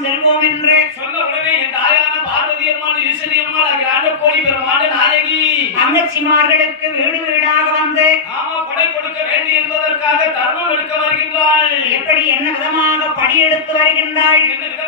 நாம் செல்வோம் என்று சொன்ன உடனே என் தாயான பார்வதி அம்மாள் ஈஸ்வரி அம்மாள் ஆண்ட கோடி பிரமாண்ட நாயகி தங்கச்சிமார்களுக்கு வீடு வீடாக வந்து ஆமா கொடை கொடுக்க வேண்டும் என்பதற்காக தர்மம் எடுக்க வருகின்றாள். எப்படி என்ன விதமாக படி எடுத்து வருகின்றாள்? என்ன